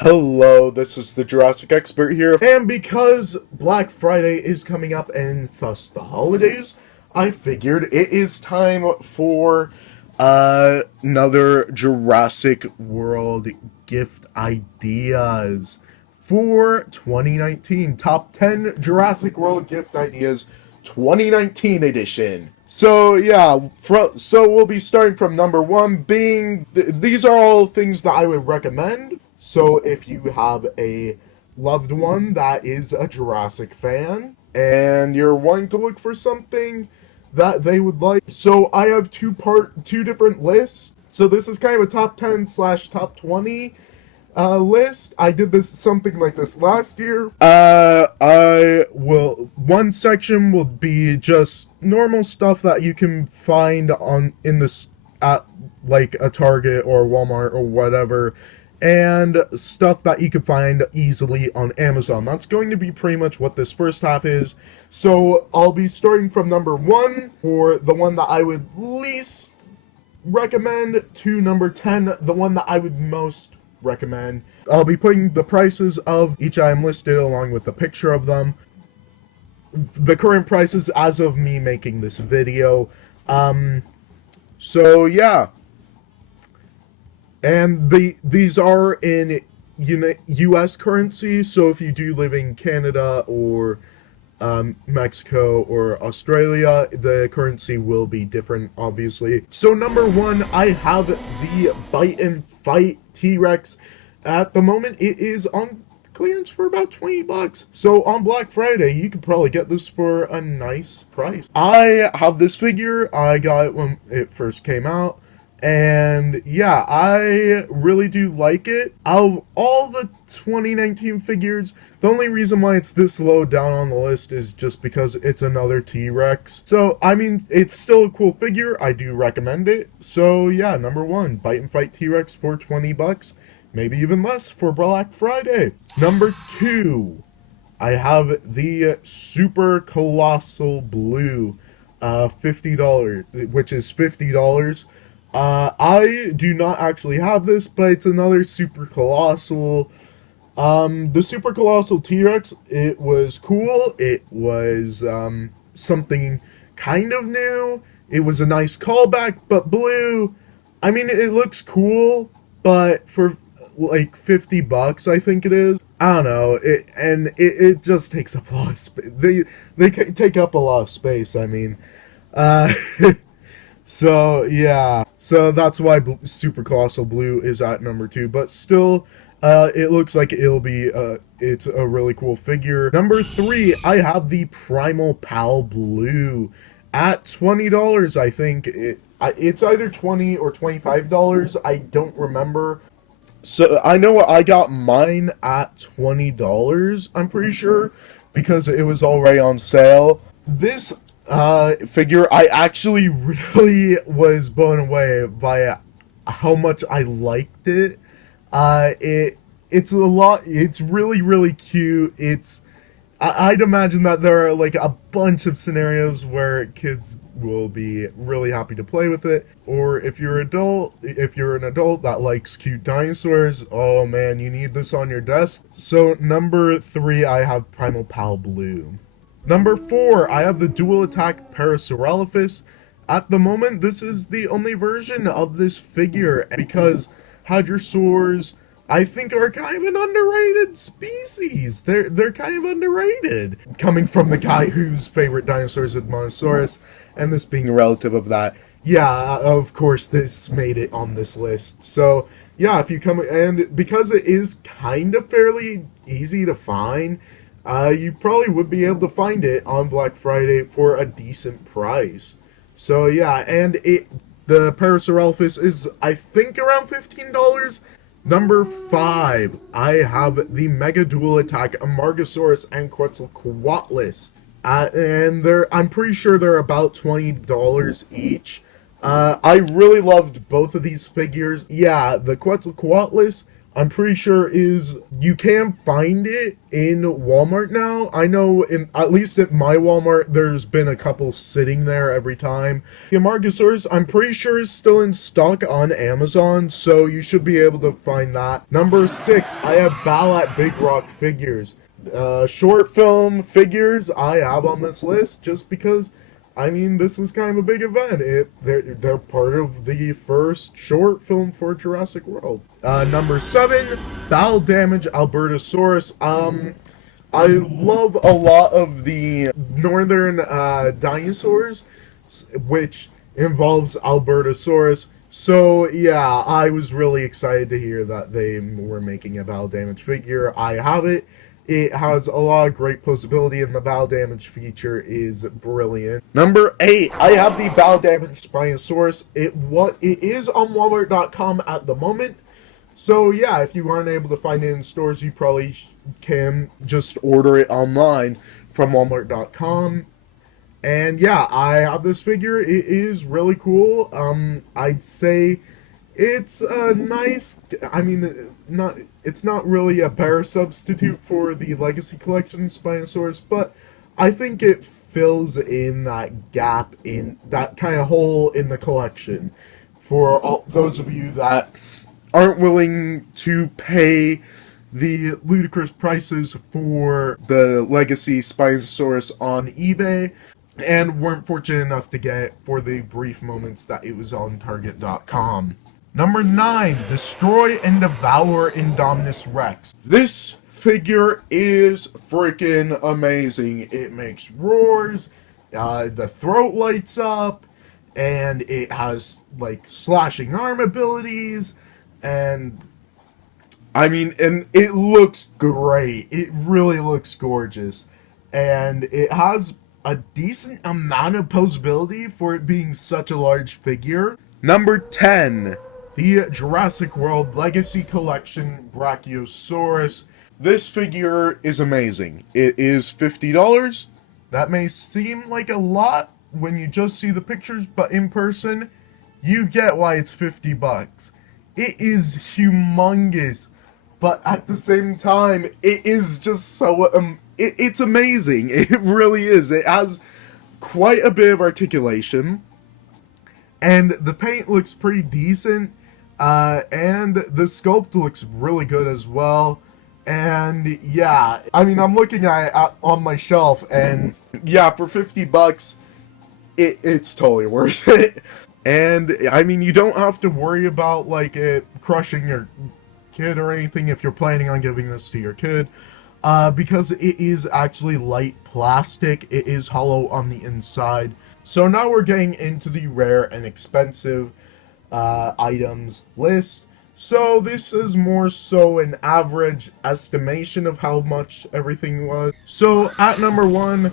Hello, this is the Jurassic expert here, and because Black Friday is coming up and thus the holidays, I figured it is time for another Jurassic World gift ideas for 2019. Top 10 Jurassic World gift ideas 2019 edition. So yeah, so we'll be starting from number one, being these are all things that I would recommend. So if you have a loved one that is a Jurassic fan and you're wanting to look for something that they would like, so I have two different lists. So this is kind of a top 10 slash top 20 list. I did this something like this last year. One section will be just normal stuff that you can find on in this at like a Target or Walmart or whatever, and stuff that you can find easily on Amazon. That's going to be pretty much what this first half is. So I'll be starting from number one, for the one that I would least recommend, to number 10, the one that I would most recommend. I'll be putting the prices of each item listed along with the picture of them. The current prices as of me making this video. So yeah. And these are in US currency, so if you do live in Canada or Mexico or Australia, the currency will be different, obviously. So number one, I have the Bite and Fight T-Rex. At the moment, it is on clearance for about $20. So on Black Friday, you could probably get this for a nice price. I have this figure. I got it when it first came out. And yeah, I really do like it. Out of all the 2019 figures, the only reason why it's this low down on the list is just because it's another T-Rex. So, I mean, it's still a cool figure. I do recommend it. So yeah, number one, Bite and Fight T-Rex for $20. Maybe even less for Black Friday. Number two, I have the Super Colossal Blue, $50, which is $50. I do not actually have this, but it's another Super Colossal. The Super Colossal T-Rex, it was cool. It was, something kind of new. It was a nice callback, but blue. I mean, it looks cool, but for like $50, I think it is. I don't know. It just takes up a lot of space. They take up a lot of space. I mean, so yeah, so that's why Super Colossal Blue is at number two, but still, it looks like it's a really cool figure. Number three, I have the Primal Pal Blue at $20. I think it's either $20 or $25. I don't remember. So I know I got mine at $20, I'm pretty sure, because it was already on sale. This figure, I actually really was blown away by how much I liked it. It's really, really cute. I'd imagine that there are like a bunch of scenarios where kids will be really happy to play with it. Or if you're an adult that likes cute dinosaurs, oh man, you need this on your desk. So number three, I have Primal Pal Blue. Number four, I have the Dual Attack Parasaurolophus. At the moment, this is the only version of this figure, because hadrosaurs, I think, are kind of an underrated species. They're kind of underrated. Coming from the guy whose favorite dinosaurs is Mosasaurus, and this being a relative of that, yeah, of course this made it on this list. So yeah, if you come, and because it is kind of fairly easy to find, you probably would be able to find it on Black Friday for a decent price. So yeah, and the Parasaurolophus is, I think, around $15. Number five, I have the Mega Dual Attack Amargasaurus and Quetzalcoatlus. And I'm pretty sure they're about $20 each. I really loved both of these figures. Yeah, the Quetzalcoatlus, I'm pretty sure you can find it in Walmart now. I know at least at my Walmart, there's been a couple sitting there every time. The Amargasaurus, I'm pretty sure is still in stock on Amazon, so you should be able to find that. Number 6, I have Balat Big Rock figures. Short film figures I have on this list just because, I mean, this is kind of a big event. They're part of the first short film for Jurassic World. Number 7, Battle Damage Albertosaurus. I love a lot of the northern dinosaurs, which involves Albertosaurus. So yeah, I was really excited to hear that they were making a battle damage figure. I have it. It has a lot of great posability, and the battle damage feature is brilliant. Number 8, I have the battle damage Spinosaurus. It is on Walmart.com at the moment. So yeah, if you aren't able to find it in stores, you probably can just order it online from Walmart.com. And yeah, I have this figure. It is really cool. I'd say it's a nice. I mean, it's not really a better substitute for the Legacy Collection Spinosaurus, but I think it fills in that gap, in that kind of hole in the collection for all those of you that aren't willing to pay the ludicrous prices for the Legacy Spinosaurus on eBay and weren't fortunate enough to get it for the brief moments that it was on Target.com. Number 9, Destroy and Devour Indominus Rex. This figure is freaking amazing. It makes roars, the throat lights up, and it has like slashing arm abilities, and I mean, and it looks great. It really looks gorgeous, and it has a decent amount of posability for it being such a large figure. Number 10, the Jurassic World Legacy Collection Brachiosaurus. This figure is amazing. It is $50. That may seem like a lot when you just see the pictures, but in person, you get why it's $50. It is humongous, but at the same time, it is just so it's amazing. It really is. It has quite a bit of articulation, and the paint looks pretty decent, and the sculpt looks really good as well. And yeah, I mean, I'm looking at it on my shelf, and yeah, for $50, it's totally worth it. And I mean, you don't have to worry about like it crushing your kid or anything if you're planning on giving this to your kid, because it is actually light plastic. It is hollow on the inside. So now we're getting into the rare and expensive items list. So this is more so an average estimation of how much everything was. So at number 1,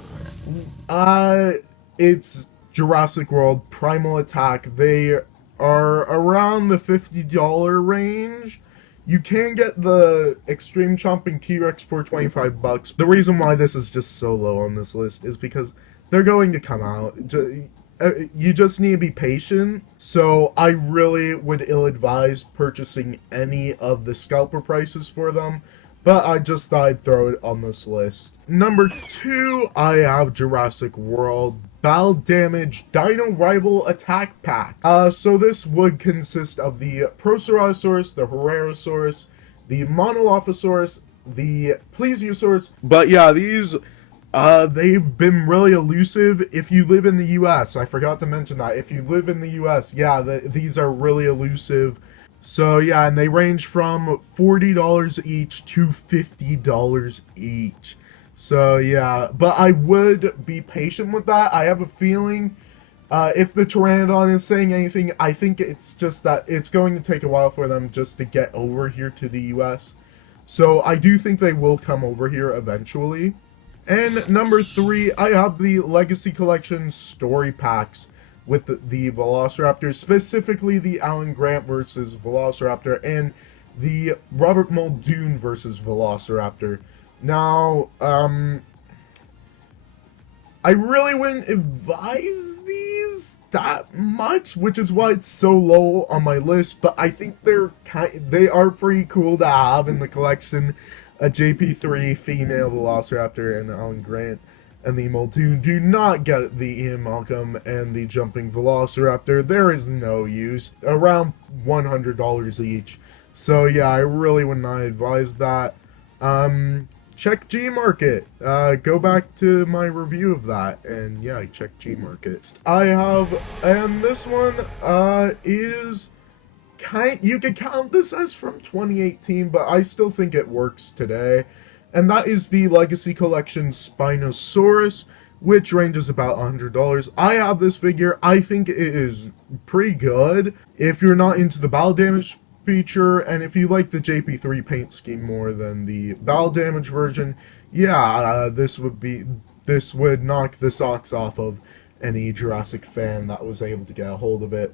it's Jurassic World Primal Attack. They are around the $50 range. You can get the Extreme Chomping T-Rex for $25. The reason why this is just so low on this list is because they're going to come out. You just need to be patient. So I really would ill-advise purchasing any of the scalper prices for them, but I just thought I'd throw it on this list. Number 2, I have Jurassic World Battle Damage Dino Rival Attack Pack. So this would consist of the Proceratosaurus, the Herrerasaurus, the Monolophosaurus, the Plesiosaurus. But yeah, these they've been really elusive if you live in the US. I forgot to mention that. If you live in the US, yeah, these are really elusive. So yeah, and they range from $40 each to $50 each. So yeah, but I would be patient with that. I have a feeling if the Pteranodon is saying anything, I think it's just that it's going to take a while for them just to get over here to the US. So I do think they will come over here eventually. And number 3, I have the Legacy Collection Story Packs with the Velociraptors, specifically the Alan Grant versus Velociraptor and the Robert Muldoon versus Velociraptor. Now, I really wouldn't advise these that much, which is why it's so low on my list. But I think they are pretty cool to have in the collection. A JP3 female Velociraptor and Alan Grant and the Muldoon. Do not get the Ian Malcolm and the Jumping Velociraptor. There is no use. Around $100 each. So yeah, I really would not advise that. Check Gmarket. Go back to my review of that, and yeah, check Gmarket. And this one is you could count this as from 2018, but I still think it works today. And that is the Legacy Collection Spinosaurus, which ranges about $100. I have this figure. I think it is pretty good. If you're not into the battle damage feature, and if you like the JP3 paint scheme more than the battle damage version, yeah, this would knock the socks off of any Jurassic fan that was able to get a hold of it.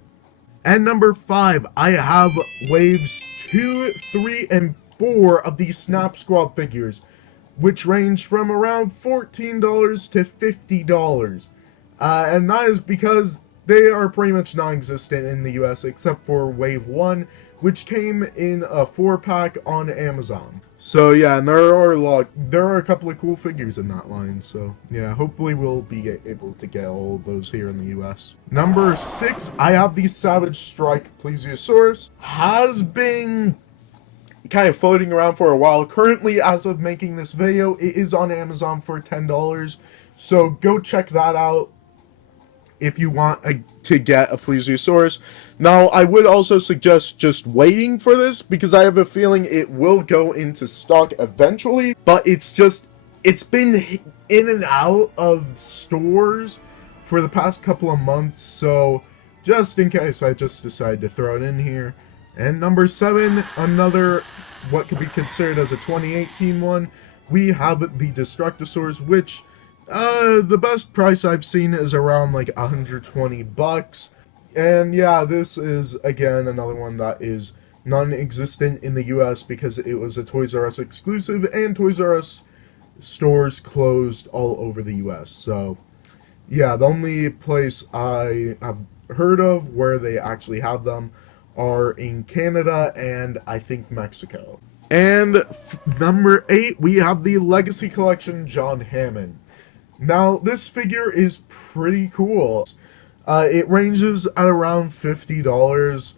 And number 5, I have waves 2, 3, and 4 of these Snap Squad figures, which range from around $14 to $50. And that is because they are pretty much non-existent in the US except for wave 1, which came in a 4-pack on Amazon. So yeah, and there are a couple of cool figures in that line. So yeah, hopefully we'll be able to get all of those here in the US. Number 6, I have the Savage Strike Plesiosaurus. Has been kind of floating around for a while. Currently, as of making this video, it is on Amazon for $10. So go check that out if you want to get a Plesiosaurus. Now, I would also suggest just waiting for this, because I have a feeling it will go into stock eventually, but it's been in and out of stores for the past couple of months, so just in case, I just decided to throw it in here. And number 7, another what could be considered as a 2018 one, we have the Destructosaurs, which the best price I've seen is around like $120. And yeah, this is again another one that is non-existent in the US because it was a Toys R Us exclusive, and Toys R Us stores closed all over the US. So yeah, the only place I have heard of where they actually have them are in Canada and I think Mexico. And number 8, we have the Legacy Collection John Hammond. Now, this figure is pretty cool. It ranges at around $50.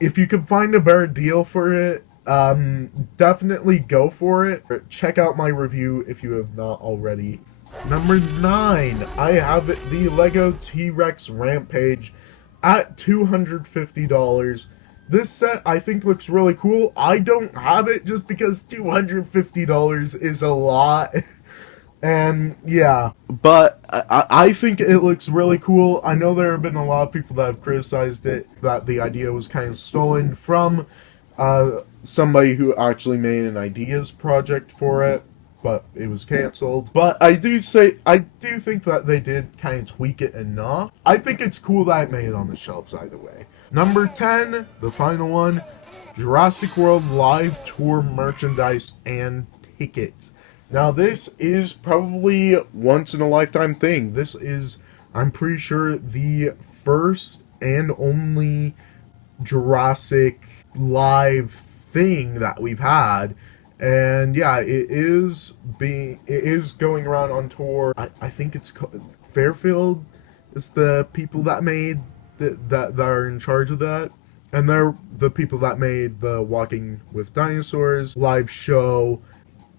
If you can find a better deal for it, definitely go for it. Check out my review if you have not already. Number 9, I have the Lego T-Rex Rampage at $250. This set, I think, looks really cool. I don't have it just because $250 is a lot. And yeah, but I think it looks really cool. I know there have been a lot of people that have criticized it, that the idea was kind of stolen from somebody who actually made an ideas project for it, but it was canceled. But I do think that they did kind of tweak it enough. I think it's cool that it made it on the shelves either way. Number 10, the final one, Jurassic World Live Tour merchandise and tickets. Now, this is probably once in a lifetime thing. This is, I'm pretty sure, the first and only Jurassic live thing that we've had. And yeah, it is going around on tour. I think it's called Fairfield. It's the people that made that are in charge of that. And they're the people that made the Walking with Dinosaurs live show.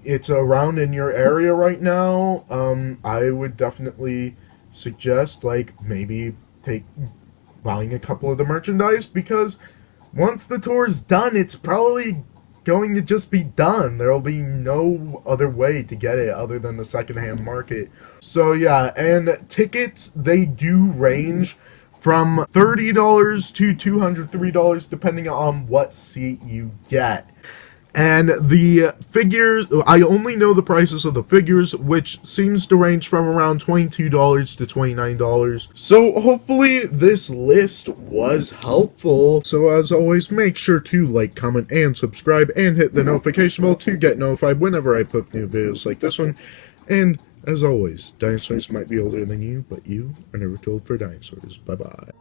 It's around in your area right now. I would definitely suggest, like, maybe buying a couple of the merchandise, because once the tour's done, it's probably going to just be done. There'll be no other way to get it other than the secondhand market. So yeah, and tickets, they do range from $30 to $203 depending on what seat you get. And the figures, I only know the prices of the figures, which seems to range from around $22 to $29. So hopefully this list was helpful. So as always, make sure to like, comment, and subscribe, and hit the notification bell to get notified whenever I put new videos like this one. And As always, dinosaurs might be older than you, but you are never too old for dinosaurs. Bye-bye.